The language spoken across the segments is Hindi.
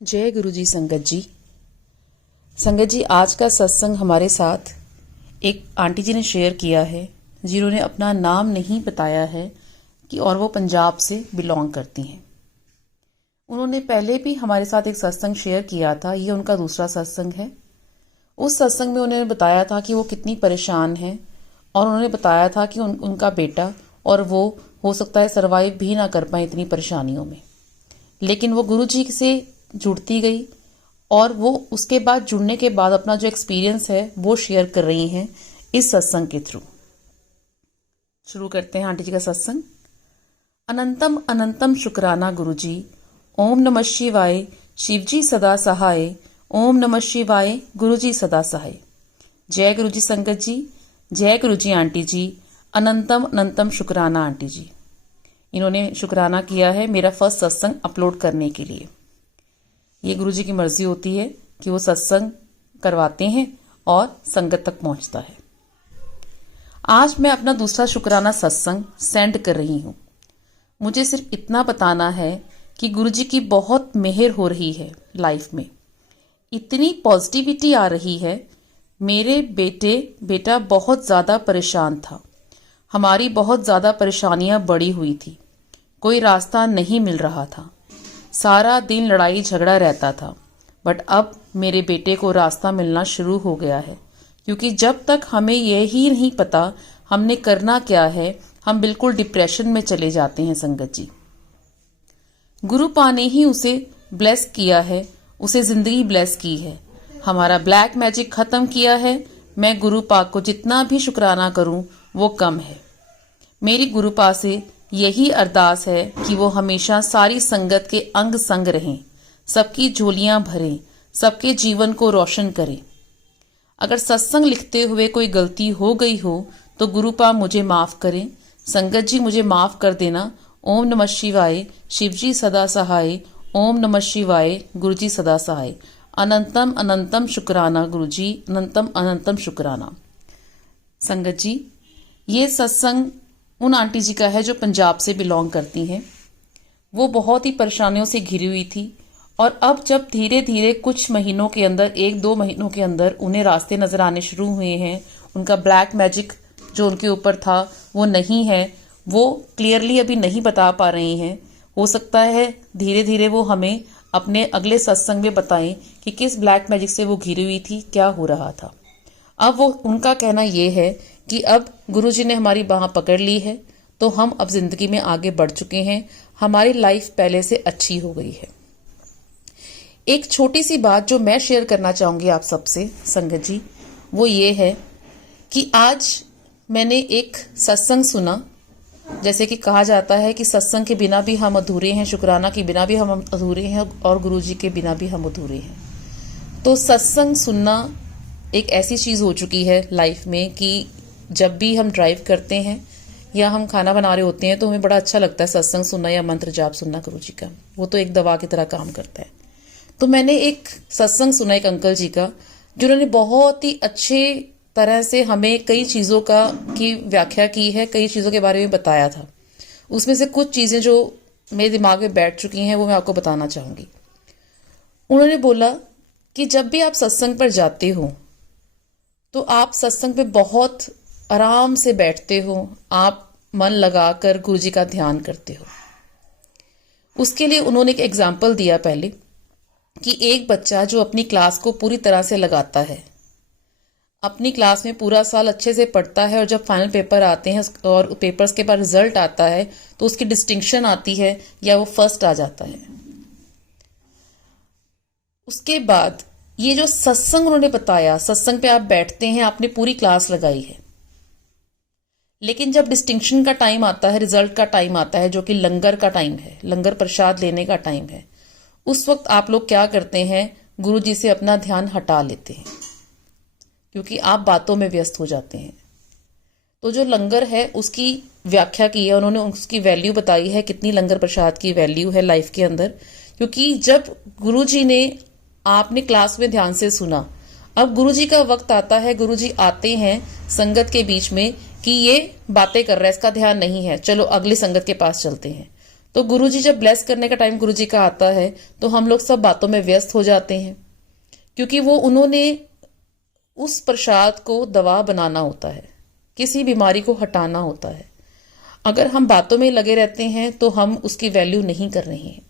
जय गुरु जी। संगत जी आज का सत्संग हमारे साथ एक आंटी जी ने शेयर किया है, जिन्होंने अपना नाम नहीं बताया है कि और वो पंजाब से बिलोंग करती हैं। उन्होंने पहले भी हमारे साथ एक सत्संग शेयर किया था, ये उनका दूसरा सत्संग है। उस सत्संग में उन्होंने बताया था कि वो कितनी परेशान हैं और उन्होंने बताया था कि उनका बेटा और वो हो सकता है सरवाइव भी ना कर पाए इतनी परेशानियों में, लेकिन वो गुरु जी से जुड़ती गई और वो उसके बाद जुड़ने के बाद अपना जो एक्सपीरियंस है वो शेयर कर रही हैं इस सत्संग के थ्रू। शुरू करते हैं आंटी जी का सत्संग। अनंतम अनंतम शुक्राना गुरु जी। ओम नमः शिवाय शिव जी सदा सहाय। ओम नमः शिवाय गुरु जी सदा सहाय। जय गुरु जी संगत जी। जय गुरु जी आंटी जी। अनंतम अनंतम शुक्राना आंटी जी। इन्होंने शुक्राना किया है मेरा फर्स्ट सत्संग अपलोड करने के लिए। ये गुरु जी की मर्जी होती है कि वो सत्संग करवाते हैं और संगत तक पहुंचता है। आज मैं अपना दूसरा शुक्राना सत्संग सेंड कर रही हूं। मुझे सिर्फ इतना बताना है कि गुरु जी की बहुत मेहर हो रही है लाइफ में, इतनी पॉजिटिविटी आ रही है। मेरे बेटा बहुत ज़्यादा परेशान था, हमारी बहुत ज़्यादा परेशानियां बढ़ी हुई थी, कोई रास्ता नहीं मिल रहा था, सारा दिन लड़ाई झगड़ा रहता था। बट अब मेरे बेटे को रास्ता मिलना शुरू हो गया है, क्योंकि जब तक हमें यही नहीं पता हमने करना क्या है, हम बिल्कुल डिप्रेशन में चले जाते हैं संगत जी। गुरु पा ने ही उसे ब्लेस किया है, उसे जिंदगी ब्लेस की है, हमारा ब्लैक मैजिक खत्म किया है। मैं गुरु पा को जितना भी शुक्राना करूं वो कम है। मेरी गुरु पा से यही अरदास है कि वो हमेशा सारी संगत के अंग संग रहें, सबकी झोलियां भरें, सबके जीवन को रोशन करें। अगर सत्संग लिखते हुए कोई गलती हो गई हो तो गुरुपा मुझे माफ करें, संगत जी मुझे माफ कर देना। ओम नमः शिवाय शिव जी सदा सहाय। ओम नमः शिवाय गुरु जी सदा सहाय। अनंतम अनंतम शुक्राना गुरु जी, अनंतम अनंतम शुक्राना। संगत जी ये सत्संग उन आंटी जी का है जो पंजाब से बिलोंग करती हैं। वो बहुत ही परेशानियों से घिरी हुई थी और अब जब धीरे धीरे कुछ महीनों के अंदर, 1-2 महीनों के अंदर उन्हें रास्ते नजर आने शुरू हुए हैं, उनका ब्लैक मैजिक जो उनके ऊपर था वो नहीं है, वो क्लियरली अभी नहीं बता पा रही हैं। हो सकता है धीरे धीरे वो हमें अपने अगले सत्संग में बताएं कि किस ब्लैक मैजिक से वो घिरी हुई थी, क्या हो रहा था। अब वो उनका कहना ये है कि अब गुरुजी ने हमारी बाह पकड़ ली है तो हम अब जिंदगी में आगे बढ़ चुके हैं, हमारी लाइफ पहले से अच्छी हो गई है। एक छोटी सी बात जो मैं शेयर करना चाहूंगी आप सबसे संगत जी, वो ये है कि आज मैंने एक सत्संग सुना। जैसे कि कहा जाता है कि सत्संग के बिना भी हम अधूरे हैं, शुक्राना के बिना भी हम अधूरे हैं और गुरुजी के बिना भी हम अधूरे हैं। तो सत्संग सुनना एक ऐसी चीज हो चुकी है लाइफ में कि जब भी हम ड्राइव करते हैं या हम खाना बना रहे होते हैं तो हमें बड़ा अच्छा लगता है सत्संग सुनना या मंत्र जाप सुनना गुरु जी का। वो तो एक दवा की तरह काम करता है। तो मैंने एक सत्संग सुना एक अंकल जी का, जिन्होंने बहुत ही अच्छे तरह से हमें कई चीज़ों की व्याख्या की है, कई चीज़ों के बारे में बताया था। उसमें से कुछ चीज़ें जो मेरे दिमाग में बैठ चुकी हैं वो मैं आपको बताना चाहूँगी। उन्होंने बोला कि जब भी आप सत्संग पर जाते हो तो आप सत्संग पे बहुत आराम से बैठते हो, आप मन लगाकर गुरु जी का ध्यान करते हो। उसके लिए उन्होंने एक एग्जाम्पल दिया पहले कि एक बच्चा जो अपनी क्लास को पूरी तरह से लगाता है, अपनी क्लास में पूरा साल अच्छे से पढ़ता है और जब फाइनल पेपर आते हैं और पेपर्स के बाद रिजल्ट आता है तो उसकी डिस्टिंक्शन आती है या वो फर्स्ट आ जाता है। उसके बाद ये जो सत्संग उन्होंने बताया, सत्संग पे आप बैठते हैं, आपने पूरी क्लास लगाई है, लेकिन जब डिस्टिंक्शन का टाइम आता है, रिजल्ट का टाइम आता है, जो कि लंगर का टाइम है, लंगर प्रसाद लेने का टाइम है, उस वक्त आप लोग क्या करते हैं, गुरु जी से अपना ध्यान हटा लेते हैं क्योंकि आप बातों में व्यस्त हो जाते हैं। तो जो लंगर है उसकी व्याख्या की है उन्होंने, उसकी वैल्यू बताई है, कितनी लंगर प्रसाद की वैल्यू है लाइफ के अंदर। क्योंकि जब गुरु जी ने आपने क्लास में ध्यान से सुना, अब गुरु जी का वक्त आता है, गुरु जी आते हैं संगत के बीच में कि ये बातें कर रहा है, इसका ध्यान नहीं है, चलो अगली संगत के पास चलते हैं। तो गुरुजी जब ब्लेस करने का टाइम गुरुजी का आता है तो हम लोग सब बातों में व्यस्त हो जाते हैं, क्योंकि उन्होंने उस प्रसाद को दवा बनाना होता है, किसी बीमारी को हटाना होता है। अगर हम बातों में लगे रहते हैं तो हम उसकी वैल्यू नहीं कर रहे हैं।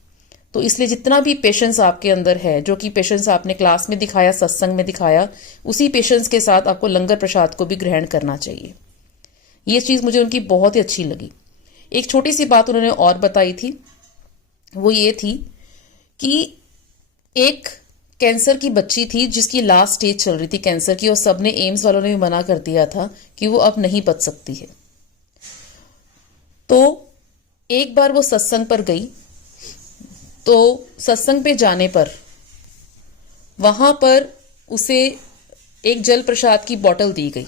तो इसलिए जितना भी पेशेंस आपके अंदर है, जो कि पेशेंस आपने क्लास में दिखाया, सत्संग में दिखाया, उसी पेशेंस के साथ आपको लंगर प्रसाद को भी ग्रहण करना चाहिए। ये चीज़ मुझे उनकी बहुत ही अच्छी लगी। एक छोटी सी बात उन्होंने और बताई थी, वो ये थी कि एक कैंसर की बच्ची थी जिसकी लास्ट स्टेज चल रही थी कैंसर की, और सबने, एम्स वालों ने भी मना कर दिया था कि वो अब नहीं बच सकती है। तो एक बार वो सत्संग पर गई, तो सत्संग पे जाने पर वहां पर उसे एक जल प्रसाद की बोतल दी गई।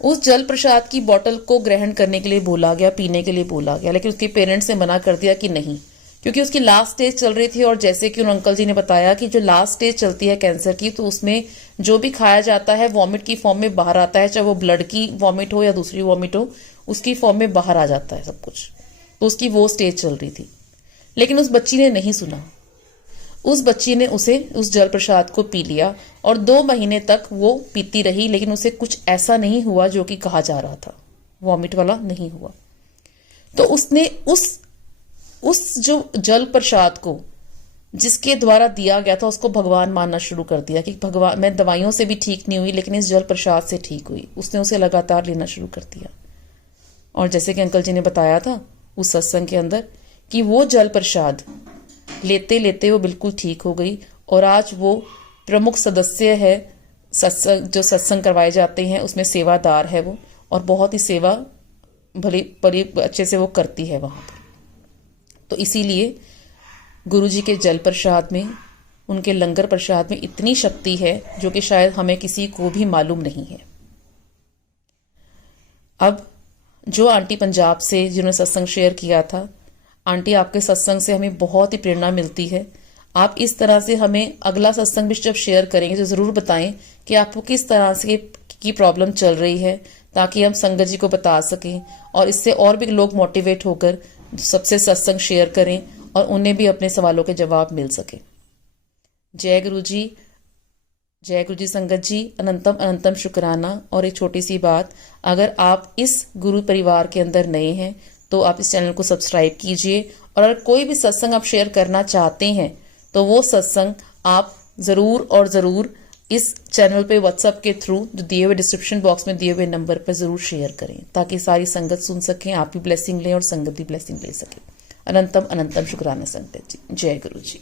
उस जल प्रसाद की बोतल को ग्रहण करने के लिए बोला गया, पीने के लिए बोला गया, लेकिन उसके पेरेंट्स ने मना कर दिया कि नहीं, क्योंकि उसकी लास्ट स्टेज चल रही थी। और जैसे कि उन अंकल जी ने बताया कि जो लास्ट स्टेज चलती है कैंसर की, तो उसमें जो भी खाया जाता है वॉमिट की फॉर्म में बाहर आता है, चाहे वो ब्लड की वॉमिट हो या दूसरी वॉमिट हो, उसकी फॉर्म में बाहर आ जाता है सब कुछ। तो उसकी वो स्टेज चल रही थी, लेकिन उस बच्ची ने नहीं सुना। उस बच्ची ने उस जल प्रसाद को पी लिया और 2 महीने तक वो पीती रही, लेकिन उसे कुछ ऐसा नहीं हुआ जो कि कहा जा रहा था, वॉमिट वाला नहीं हुआ। तो उसने उस जो जल प्रसाद को जिसके द्वारा दिया गया था उसको भगवान मानना शुरू कर दिया कि भगवान, मैं दवाइयों से भी ठीक नहीं हुई लेकिन इस जल प्रसाद से ठीक हुई। उसने उसे लगातार लेना शुरू कर दिया। और जैसे कि अंकल जी ने बताया था उस सत्संग के अंदर कि वो जल प्रसाद लेते लेते वो बिल्कुल ठीक हो गई, और आज वो प्रमुख सदस्य है सत्संग, जो सत्संग करवाए जाते हैं उसमें सेवादार है वो, और बहुत ही सेवा भली बड़ी अच्छे से वो करती है वहां पर। तो इसीलिए गुरुजी के जल प्रसाद में, उनके लंगर प्रसाद में इतनी शक्ति है जो कि शायद हमें किसी को भी मालूम नहीं है। अब जो आंटी पंजाब से जिन्होंने सत्संग शेयर किया था, आंटी आपके सत्संग से हमें बहुत ही प्रेरणा मिलती है। आप इस तरह से हमें अगला सत्संग भी जब शेयर करेंगे तो ज़रूर बताएं कि आपको किस तरह से की प्रॉब्लम चल रही है, ताकि हम संगत जी को बता सकें और इससे और भी लोग मोटिवेट होकर सबसे सत्संग शेयर करें और उन्हें भी अपने सवालों के जवाब मिल सके। जय गुरु जी, जय गुरु जी संगत जी, अनंतम अनंतम शुक्राना। और एक छोटी सी बात, अगर आप इस गुरु परिवार के अंदर नए हैं तो आप इस चैनल को सब्सक्राइब कीजिए, और अगर कोई भी सत्संग आप शेयर करना चाहते हैं तो वो सत्संग आप ज़रूर और ज़रूर इस चैनल पे व्हाट्सएप के थ्रू जो दिए हुए डिस्क्रिप्शन बॉक्स में दिए हुए नंबर पर ज़रूर शेयर करें, ताकि सारी संगत सुन सकें, आप भी ब्लेसिंग लें और संगत भी ब्लेसिंग ले सके। अनंतम अनंतम शुक्राना संगत जी। जय गुरु जी।